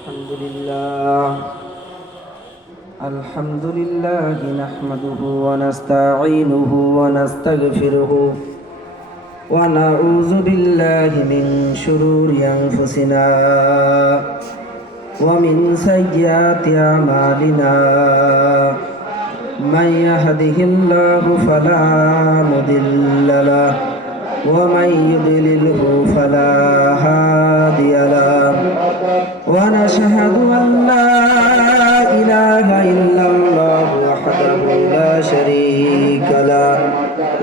الحمد لله نحمده ونستعينه ونستغفره ونعوذ بالله من شرور أنفسنا ومن سيئات أعمالنا من يهده الله فلا مضل له ومن يضلله فلا هادي له ونشهد أن لا إله إلا الله وحده لا شريك له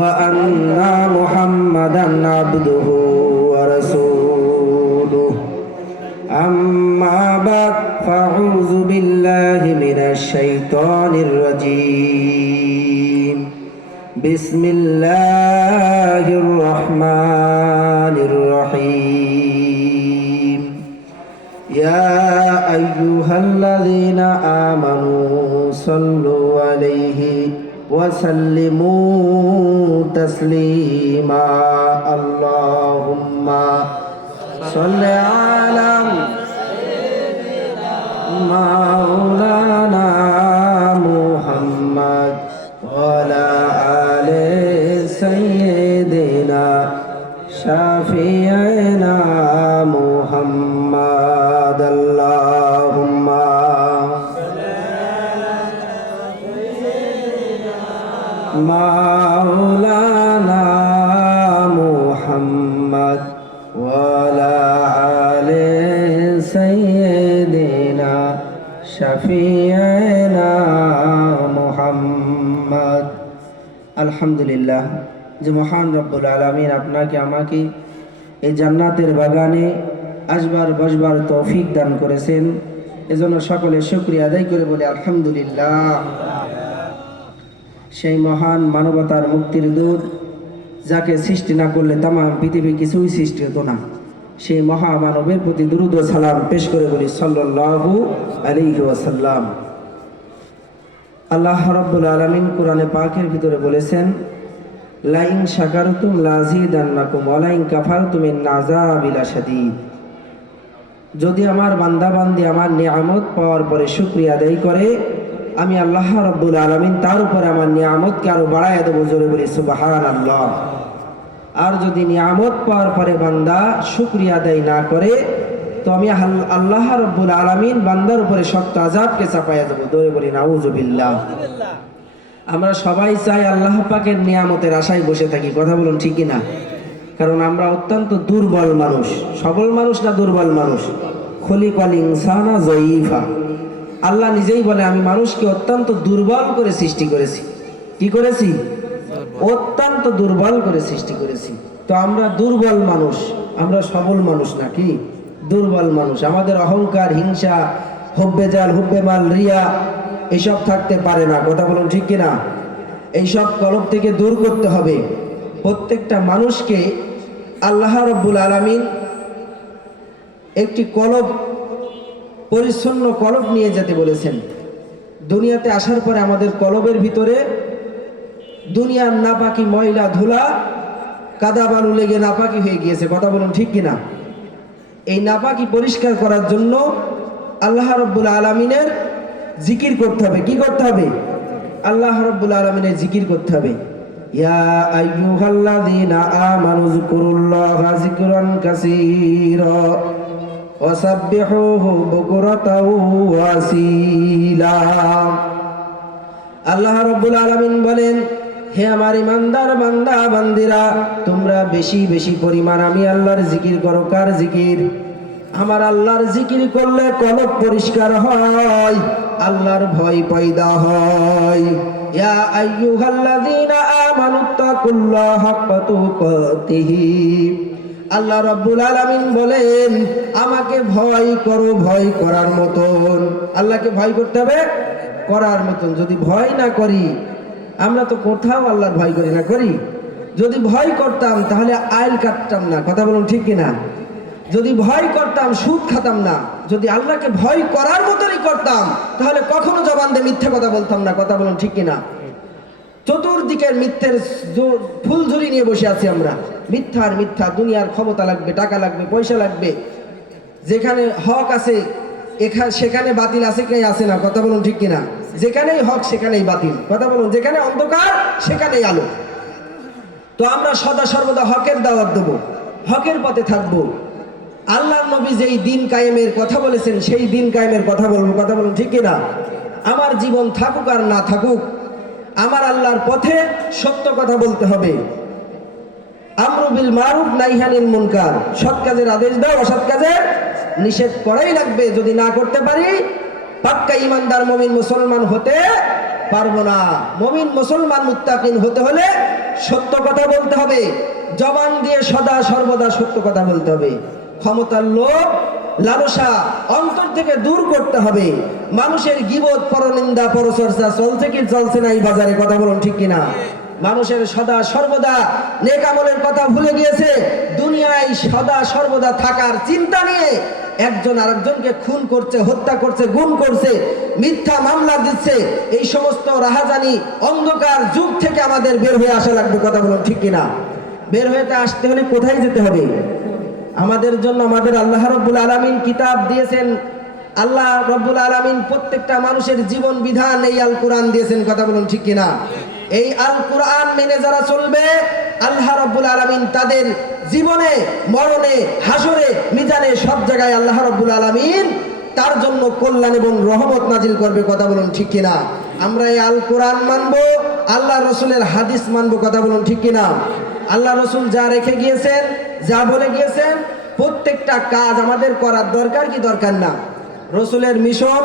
وأن محمدا عبده ورسوله أما بعد فأعوذ بالله من الشيطان الرجيم بسم الله الرحمن الرحيم يا أيها الذين آمنوا صلوا عليه وسلموا تسليما اللهم صل على مولانا محمد وعلى آل سيدنا شفيعنا محمد اللهم مولانا محمد وعلى آل سيدنا شفيعنا محمد আলহামদুলিল্লাহ যে মহান রব্বুল আলামিন আপনাকে আমাকে এই জান্নাতের বাগানে আসবার বসবার তৌফিক দান করেছেন, এজন্য সকলে শুকরিয়া আদায় করে বলে আলহামদুলিল্লাহ। সেই মহান মানবতার মুক্তির দূত যাকে সৃষ্টি না করলে তামাম পৃথিবী কিছুই সৃষ্টি হতো না, সেই মহামানবের প্রতি দুরূদ ও সালাম পেশ করে বলি সাল্লাল্লাহু আলাইহি ওয়াসাল্লাম। আল্লাহ রাব্বুল আলামিন কোরআনে পাকের ভিতরে বলেছেন, লাইন শাকারতুম লাযিদান্নাকুম ওয়া লাইন কাফারতুম ইন্না আযাবি লাশাদীদ। যদি আমার বান্দা বান্দি আমার নিয়ামত পাওয়ার পরে শুকরিয়া আদায় করে, আমি আল্লাহ রাব্বুল আলামিন তার উপরে আমার নিয়ামতকে আরো বাড়াইয়া দেবো। জোরে বলি সুবহানাল্লাহ। আর যদি নিয়ামত পাওয়ার পরে বান্দা শুকরিয়া আদায় না করে, তো আমি আল্লাহ রাব্বুল আলামিন বান্দার উপরে শক্ত আযাবকে চাপাইয়া দেবো। জোরে বলি নাউযুবিল্লাহ। আমরা সবাই চাই আল্লাহ পাকের নিয়ামতের আশায় বসে থাকি, কথা বলুন ঠিক কিনা? কারণ আমরা অত্যন্ত দুর্বল মানুষ। সবল মানুষ না দুর্বল মানুষ? খলিকাল ইনসানা যায়ীফা। আল্লাহ নিজেই বলে আমি মানুষকে অত্যন্ত দুর্বল করে সৃষ্টি করেছি। কি করেছি? অত্যন্ত দুর্বল করে সৃষ্টি করেছি। তো আমরা দুর্বল মানুষ, আমরা সবল মানুষ না, কি দুর্বল মানুষ। আমাদের অহংকার, হিংসা, হুব্বে জাল, হুব্বে মাল, রিয়া এইসব থাকতে পারে না, কথা বলুন ঠিক কিনা? এইসব কলব থেকে দূর করতে হবে। প্রত্যেকটা মানুষকে আল্লাহ রাব্বুল আলামিন একটি কলব, পরিচ্ছন্ন কলব নিয়ে যেতে বলেছেন। দুনিয়াতে আসার পরে আমাদের কলবের ভিতরে দুনিয়ার নাপাকি, ময়লা, ধুলা, কাদা বালু লেগে নাপাকি হয়ে গিয়েছে, কথা বলুন ঠিক কিনা? এই নাপাকি পরিষ্কার করার জন্য আল্লাহ রাব্বুল আলামিনের জিকির করতে হবে। কি করতে হবে? আল্লাহ রাব্বুল আলামিনের জিকির করতে হবে। ইয়া আইয়ুহাল্লাযীনা আমানু যিকুরুল্লাহা যিকরান কাসীরা ওয়াসাব্বিহুহু বুকরাতাও ওয়া আসীলা। আল্লাহ রাব্বুল আলামিন বলেন, হে আমার ইমানদার বান্দা বান্দিরা, তোমরা বেশি বেশি পরিমাণ আমি আল্লাহর জিকির করো। কার জিকির? আমার আল্লাহর জিকির করলে কলব পরিষ্কার হয়, আল্লাহর ভয় পয়দা হয়। ইয়া আইয়ুহাল্লাযীনা আমানুত্তাকুল্লাহা হাক্কা তুকাতিহি। আল্লাহ রাব্বুল আলামিন বলেন, আমাকে ভয় করো ভয় করার মতন। আল্লাহকে ভয় করতে হবে করার মতন। যদি ভয় না করি, আমরা তো কোথাও আল্লাহর ভয় করি না, করি? যদি ভয় করতাম তাহলে আইল কাটতাম না, কথা বলুন ঠিক কিনা? যদি ভয় করতাম সুদ খাতাম না। যদি আল্লাহকে ভয় করার মতনই করতাম তাহলে কখনো জবান দিয়ে মিথ্যা কথা বলতাম না, কথা বলুন ঠিক কিনা? চতুর্দিকের মিথ্যের ফুলঝুরি নিয়ে বসে আছি আমরা। মিথ্যার মিথ্যা, দুনিয়ার ক্ষমতা লাগবে, টাকা লাগবে, পয়সা লাগবে। যেখানে হক আছে সেখানে বাতিল আছে কি আছে না? কথা বলুন ঠিক কিনা? যেখানেই হক সেখানেই বাতিল। কথা বলুন, যেখানে অন্ধকার সেখানেই আলো। তো আমরা সদা সর্বদা হকের দাওয়াত দেব, হকের পথে থাকব। আল্লাহর নবী যেই দিন কায়েমের কথা বলেছেন সেই দিন কায়েমের কথা বলবো। কথা বলুন ঠিক কিনা? আমার জীবন থাকুক আর না থাকুক, আমার আল্লাহর পথে সত্য কথা বলতে হবে। আমরু বিল মারুফ নাহি আনিল মুনকার, সৎ কাজের আদেশ দাও, অসৎ কাজের নিষেধ করাই লাগবে। যদি না করতে পারি পাক্কা ইমানদার মুমিন মুসলমান হতে পারবো না। মুমিন মুসলমান মুত্তাকিন হতে হলে সত্য কথা বলতে হবে, জবান দিয়ে সদা সর্বদা সত্য কথা বলতে হবে। ক্ষমতার লোভ লালসা অন্তর থেকে দূর করতে হবে। মানুষের গীবত পরনিন্দা পরচর্চা চলছে কি চলছে না এই বাজারে? কথা বলুন ঠিক কিনা? মানুষের সদা সর্বদা নেক আমলের কথা ভুলে গিয়েছে, দুনিয়ায় সদা সর্বদা থাকার চিন্তা নিয়ে একজন আরেকজনকে খুন করছে, হত্যা করছে, গুম করছে, মিথ্যা মামলা দিচ্ছে। এই সমস্ত রাহাজানি অন্ধকার যুগ থেকে আমাদের বের হয়ে আসা লাগবে। কথা বলুন ঠিক কিনা? বের হয়ে আসতে হলে কোথায় যেতে হবে? আমাদের জন্য আমাদের আল্লাহ রাব্বুল আলামিন কিতাব দিয়েছেন। আল্লাহ রাব্বুল আলামিন প্রত্যেকটা মানুষের জীবন বিধান এই আল কোরআন দিয়েছেন। কথা বলুন ঠিক কিনা? এই আল কোরআন মেনে যারা চলবে আল্লাহ রাব্বুল আলামিন তাদের জীবনে মরণে হাসরে মিজানে সব জায়গায় আল্লাহ রাব্বুল আলামিন তার জন্য কল্যাণ এবং রহমত নাজিল করবে। কথা বলুন ঠিক কিনা? আমরা এই আল কোরআন মানবো, আল্লাহ রসুলের হাদিস মানবো। কথা বলুন ঠিক কিনা? আল্লাহ রসুল যা রেখে গিয়েছেন, যা বলে গিয়েছেন, প্রত্যেকটা কাজ আমাদের করার দরকার কি দরকার না? রসুলের মিশন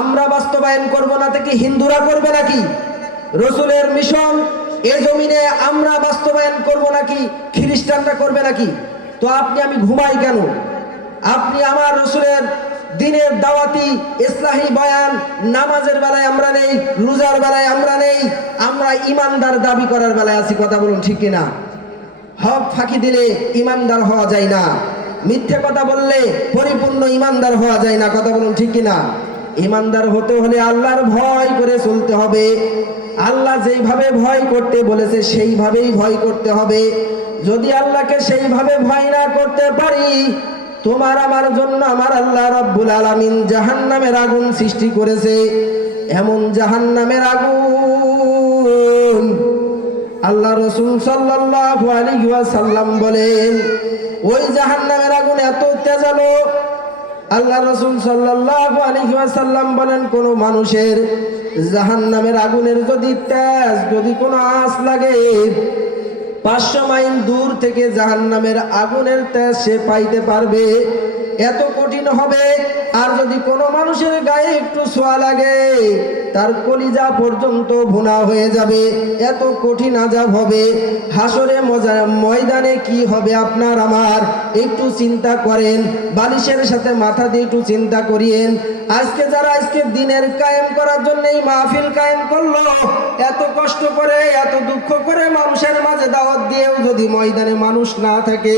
আমরা বাস্তবায়ন করব না থেকে হিন্দুরা করবে নাকি? রসুলের মিশন এ জমিনে আমরা বাস্তবায়ন করব নাকি খ্রিস্টানরা করবে নাকি? তো আপনি আমি ঘুমাই কেন? আপনি আমার রসুলের দিনের দাওয়াতি ইসলাহি বয়ান নামাজের বেলায় আমরা নেই, রোজার বেলায় আমরা নেই, আমরা ইমানদার দাবি করার বেলায় আছি। কথা বলুন ঠিক কিনা? হক ফাঁকি দিলে ইমানদার হওয়া যায় না, মিথ্যে কথা বললে পরিপূর্ণ ইমানদার হওয়া যায় না। কথা বলুন ঠিক কিনা? ইমানদার হতে হলে আল্লাহর ভয় করে চলতে হবে। আল্লাহ যেইভাবে ভয় করতে বলেছে সেইভাবেই ভয় করতে হবে। যদি আল্লাহকে সেইভাবে ভয় না করতে পারি, তোমার আমার জন্য আমার আল্লাহ রাব্বুল আলামিন জাহান্নামের আগুন সৃষ্টি করেছে। এমন জাহান্নামের আগুন আল্লাহ রাসূল সাল্লাল্লাহু আলাইহি ওয়াসাল্লাম বলেন, ওই জাহান্নামের আগুন এত তেজালো, আল্লাহ রাসূল সাল্লাল্লাহু আলাইহি ওয়াসাল্লাম বলেন, কোন মানুষের জাহান্নামের আগুনের যদি কোনো আঁচ লাগে 500 মাইল দূর থেকে জাহান্নামের আগুনের তেজ সে পাইতে পারবে, এত কঠিন হবে। আর যদি কোনো মানুষের গায়ে একটু ছোঁয়া লাগে তার কলিজা পর্যন্ত ভুনা হয়ে যাবে, এত কঠিন আযাব হবে। হাসরে ময়দানে কি হবে আপনার আমার একটু চিন্তা করেন, বালিশের সাথে মাথা দিয়ে একটু চিন্তা করিয়েন। আজকে যারা আজকে দিনের কায়েম করার জন্য এই মাহফিল কায়েম করলো, এত কষ্ট করে এত দুঃখ করে মানুষের মাঝে দাওয়াত দিয়েও যদি ময়দানে মানুষ না থাকে,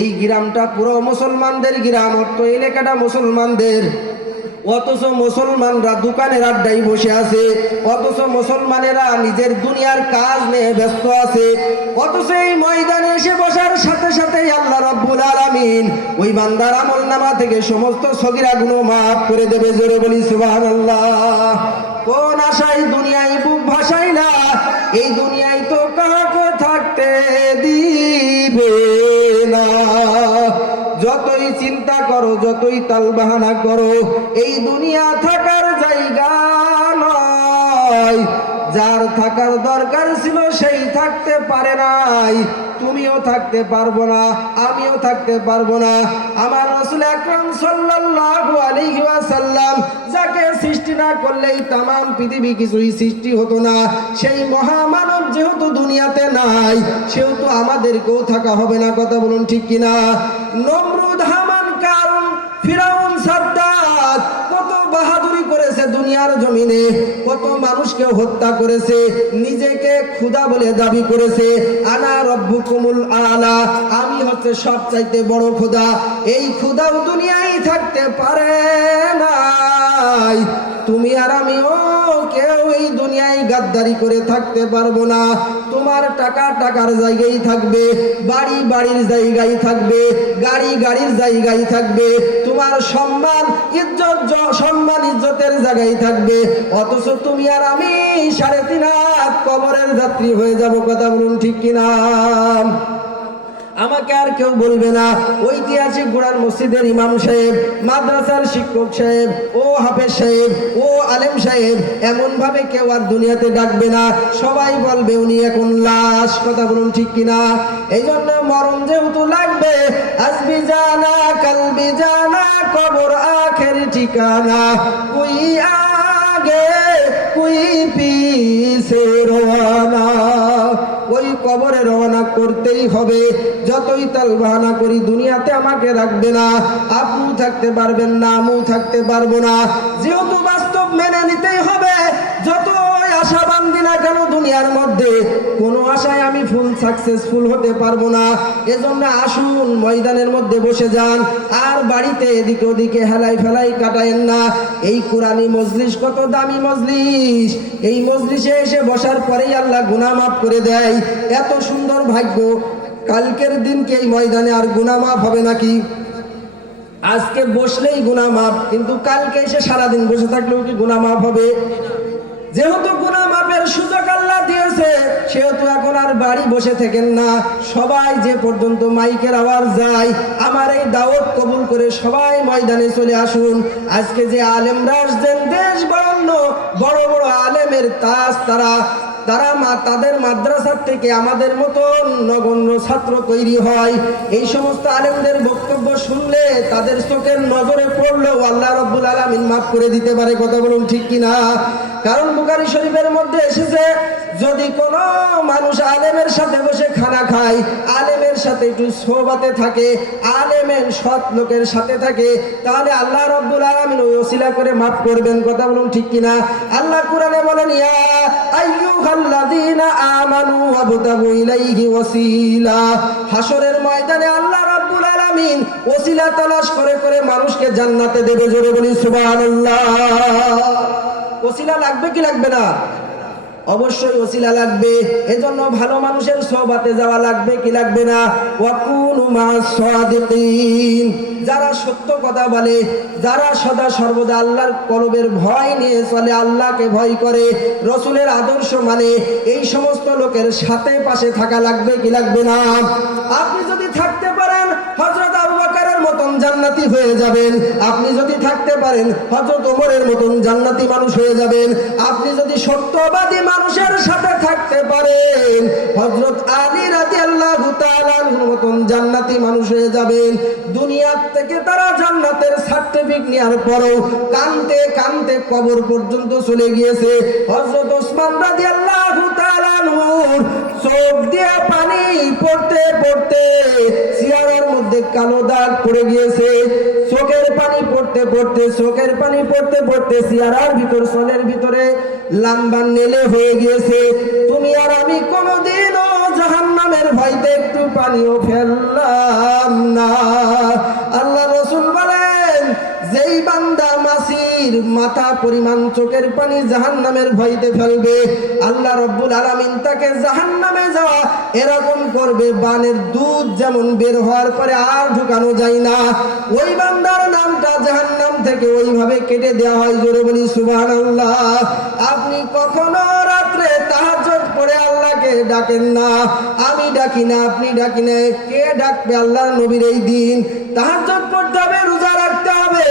এই গ্রামটা পুরো মুসলমানদের গ্রাম, অর্থ এলাকাটা মুসলমানদের, অথচ মুসলমানরা দোকানের আড্ডায় বসে আছে, অথচ মুসলমানেরা নিজের দুনিয়ার কাজ নিয়ে ব্যস্ত আছে, অথচ এই ময়দানে এসে বসার সাথে সাথেই আল্লাহ রাব্বুল আলামিন ওই বান্দার আমলনামা থেকে সমস্ত সগীরা গুনাহ মাফ করে দেবে। জোরে বলি সুবহানাল্লাহ। কোন আশায় দুনিয়ায় বুক ভাসাইলা, এই দুনিয়ায় তো কাউকে থাকতে দিবে না। যতই চিন্তা করো, যতই তালবাহানা করো, এই দুনিয়া থাকার জায়গা নয়। যার থাকার দরকার ছিল সেই থাকতে পারে নাই, তুমিও থাকতে পারবো না, আমিও থাকতে পারবো না। আমার রাসূল আকরাম সাল্লাল্লাহু আলাইহি ওয়াসাল্লাম যাকে সৃষ্টি না করলেই তামাম পৃথিবী কিছুই সৃষ্টি হতো না, সেই মহামানব যেহেতু দুনিয়াতে নাই, সেহেতু আমাদেরকেও থাকা হবে না। কথা বলুন ঠিক কিনা? নমরুদ, হামান, কারুন, ফিরাউন, সাদ্দাত কত বাহাদুরি করেছে দুনিয়ার জমিনে, কত মানুষকে হত্যা করেছে, নিজেকে খোদা বলে দাবি করেছে, আনা রব্বুকুমুল আলা, আমি হচ্ছে সবচাইতে বড় খোদা। এই খোদাও দুনিয়ায় থাকতে পারে নাই। তুমি আর আমিও কেউ এই দুনিয়ায় গাদ্দারি করে থাকতে পারবো না। তোমার টাকা টাকার জায়গায় থাকবে, বাড়ি বাড়ির জায়গায় থাকবে, গাড়ি গাড়ির জায়গায় থাকবে, তোমার সম্মান ইজ্জতের জায়গায় থাকবে। অথচ তুমি আর আমি 3.5 হাত কবরের যাত্রী হয়ে যাব। কথা বলুন ঠিক কিনা? আমাকে আর কেউ বলবে না ঐতিহাসিক গোড়ার মসজিদের ইমাম সাহেব, মাদ্রাসার শিক্ষক সাহেব, ও হাফেজ সাহেব, ও আলেম সাহেব, এমন ভাবে কেউ আর দুনিয়াতে ডাকবে না। সবাই বলবে উনি এখন লাশ। কথা বলুন ঠিক কিনা? এই জন্য মরণ যেহেতু লাগবে, আসবি জানা কালবি জানা, কবর আখের ঠিকানা, কুই আগে কুই পিছে রওয়ানা। ওই কবরে রওনা করতেই হবে। যতই তালবাহানা করি দুনিয়াতে আমাকে রাখবে না, আপনি থাকতে পারবেন না, আমিও থাকতে পারবো না। যেহেতু বাস্তব মেনে নিতেই হবে। যতই আশা বান্ধি না কেন দুনিয়ার মধ্যে, কোনো আশায় আমি ফুল সাকসেসফুল হতে পারবো না। এজন্য আসুন ময়দানের মধ্যে বসে যান, আর বাড়িতে এদিকে ওদিকে হেলাই ফেলাই কাটায়েন না। এই কোরআনী মজলিস কত দামি মজলিস। এই মজলিসে এসে বসার পরেই আল্লাহ গুনাহ মাফ করে দেয়। এত সুন্দর ভাগ্য। কালকের দিনকে এই ময়দানে আর গুনাহ মাফ হবে নাকি? আজকে বসলেই গুনাহ মাফ, কিন্তু কালকে এসে সারাদিন বসে থাকলেও কি গুনাহ মাফ হবে? যেহেতু গুনাহ মাফের সুযোগ আল্লাহ দিয়েছে, সেহেতু এখন আর বাড়ি বসে থাকেন না। সবাই যে পর্যন্ত মাইকের আওয়াজ যায়, আমার এই দাওয়াত কবুল করে সবাই ময়দানে চলে আসুন। আজকে যে আলেমরা আসছেন, দেশ বরণ্য বড় বড় আলেমের তাজ, তাদের মাদ্রাসার থেকে আমাদের মতন নগণ্য ছাত্র তৈরি হয়। এই সমস্ত আলেমদের বক্তব্য শুনলে তাদের চোখের নজরে পড়লেও আল্লাহ রাব্বুল আলামিন মাফ করে দিতে পারে। কথা বলুন ঠিক কিনা? কারণ বুখারী শরীফের মধ্যে এসেছে, যদি কোনো মানুষ আলেমের সাথে বসে খানা খায়, আলেমের সাথে একটু সোহবাতে থাকে, আলেমের সৎ লোকের সাথে থাকে, তাহলে আল্লাহ রাব্বুল আলামিন ওই ওসিলা করে মাফ করবেন। কথা বলুন ঠিক কিনা? আল্লাহ কোরআনে বলেন, ইয়া আইয়ুহাল্লাযীনা আমানু ওয়াবতাগু ইলাইহি ওয়াসিলা। হাসরের ময়দানে আল্লাহ রাব্বুল আলামিন ওসিলা তালাশ করে করে মানুষকে জান্নাতে দেবে। জোরে বলি সুবহানাল্লাহ। ওসিলা লাগবে কি লাগবে না? অবশ্যই ওসিলা লাগবে। এজন্য ভালো মানুষের সোহবাতে যাওয়া লাগবে কি লাগবে না? ওয়াকুনু মা'আস সাদিকিন। যারা সত্য কথা বলে, যারা সদা সর্বদা আল্লাহর কলবের ভয় নিয়ে চলে, আল্লাহকে ভয় করে, রসুলের আদর্শ মানে, এই সমস্ত লোকের সাথে পাশে থাকা লাগবে কি লাগবে না? আপনি যদি থাকতে পারেন হযরত আবু বকরের মতন জান্নাতি হয়ে যাবেন। আপনি যদি থাকতে পারেন হযরত ওমরের মতন জান্নাতি মানুষ হয়ে যাবেন। আপনি যদি সত্যবাদী মানুষের সাথে থাকতে পারেন হযরত আলী রাদিয়াল্লাহু তাআলার মতন জান্নাতি মানুষ হয়ে যাবেন। দুনিয়া থেকে তারা জান্নাতের সার্টিফিকেট নেওয়ার পরেও কাঁদতে কাঁদতে কবর পর্যন্ত চলে গিয়েছে। হযরত ওসমান রাদিয়াল্লাহু তাআলা চোখ দিয়ে পানি পড়তে পড়তে চেয়ারের মধ্যে কালো দাগ পড়ে গিয়েছে। চোখের পানি পড়তে পড়তে চেয়ারের ভিতর সোলের ভিতরে লম্বা নেলে হয়ে গিয়েছে। তুমি আর আমি কোনোদিনও জাহান্নামের ভয়তে একটু পানিও ফেললাম না। আল্লাহ রাসূল বলেন, যেই বান্দা মাছির মাথা পরিমাণ চোখের পানি জাহান্নামের ভয়তে ফেলবে, আল্লাহ রাব্বুল আলামিন তাকে জাহান্নামে যাওয়া এরকম করবে, বানের দুধ যেমন বের হওয়ার পরে আর ঢুকানো যায় না, ওই বান্দার নামটা জাহান্নাম থেকে ওইভাবে কেটে দেওয়া হয়। জোরে বলি সুবহানাল্লাহ। আপনি কখনো রাত্রে তাহাজ্জুদ পড়ে আল্লাহকে ডাকেন না? আমি ডাকি না, আপনি ডাকি না, কে ডাকবে? আল্লাহর নবীর এই দিন তাহাজ্জুদ পড়তে হবে, রোজা রাখতে হবে।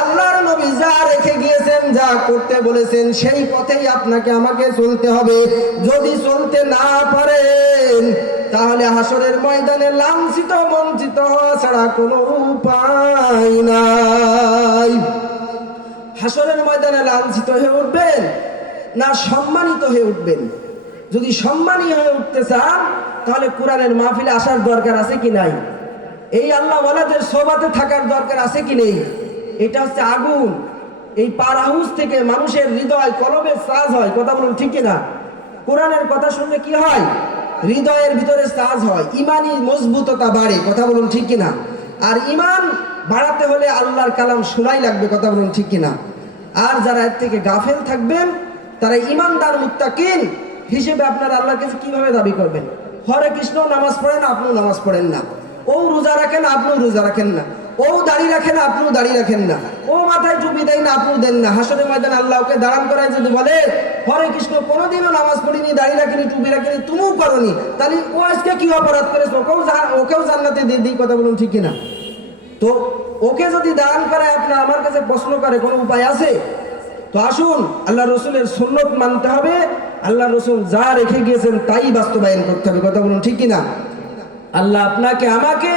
আল্লাহর নবী যা রেখে গিয়েছেন, যা করতে বলেছেন, সেই পথেই আপনাকে আমাকে চলতে হবে। যদি চলতে না পারেন তাহলে হাসরের ময়দানে লাঞ্ছিত বঞ্চিত হওয়া ছাড়া কোনো উপায় নাই। হাসরের ময়দানে লাঞ্ছিত হয়ে উঠবেন না সম্মানিত হয়ে উঠবেন? যদি সম্মানী হয়ে উঠতে চান তাহলে কোরআনের মাহফিলে আসার দরকার আছে কি নাই? এই আল্লাহ ওয়ালাদের সোহবাতে থাকার দরকার আছে কি নেই? এটা হচ্ছে আগুন। এই পার হাউস থেকে মানুষের হৃদয় কলবে সাজ হয়। কথা বলুন ঠিক কিনা? কোরআনের কথা শুনলে কি হয়? হৃদয়ের ভিতরে সাজ হয়, ইমানি মজবুততা বাড়ে। কথা বলুন ঠিক কিনা? আর ইমান বাড়াতে হলে আল্লাহর কালাম শোনাই লাগবে। কথা বলুন ঠিক কিনা? আর যারা এর থেকে গাফেল থাকবেন তারা ইমানদার মুত্তাকিন হিসেবে আপনারা আল্লাহর কাছে কিভাবে দাবি করবেন? হরে কৃষ্ণ নামাজ পড়েন, আপনিও নামাজ পড়েন না। ও রোজা রাখেন, আপনিও রোজা রাখেন না। ও দাড়ি রাখেন, আপনিও দাড়ি রাখেন না। ও মাথায় টুপি দেয় না, আপনিও দেন না। হাসরের ময়দানে আল্লাহকে দাঁড়ান করায় যদি বলে হরে কৃষ্ণ কোনোদিনও নামাজ পড়িনি, দাড়ি রাখিনি, টুপি রাখিনি, তুমিও করনি, তাহলে ও আজকে কি অপরাধ করেছে? ওকেও জান্নাতে দিয়ে দিই, কথা বলুন ঠিক কিনা? তো ওকে যদি দাঁড়ান করে আপনার আমার কাছে প্রশ্ন করে কোনো উপায় আছে? তো আসুন আল্লাহ রসুলের সুন্নত মানতে হবে, আল্লাহ রসুল যা রেখে গিয়েছেন তাই বাস্তবায়ন করতে হবে, কথা বলুন ঠিক কিনা? আল্লাহ আপনাকে আমাকে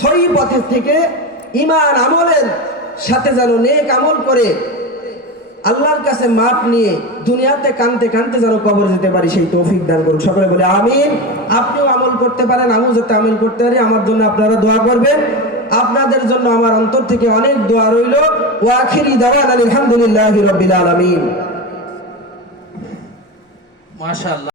সহি পথের থেকে ঈমান আমলের সাথে যেন নেক আমল করে আল্লাহর কাছে মাপ নিয়ে দুনিয়াতে কানতে কানতে যেন কবর যেতে পারি, সেই তৌফিক দান করুন। সকলে বলে আমিন। আপনিও আমল করতে পারেন, আমিও যাতে আমল করতে পারি, আমার জন্য আপনারা দোয়া করবেন। আপনাদের জন্য আমার অন্তর থেকে অনেক দোয়া রইল। ওয়া আখিরি দাওয়ানা আলহামদুলিল্লাহি রাব্বিল আলামিন। মাশাআল্লাহ।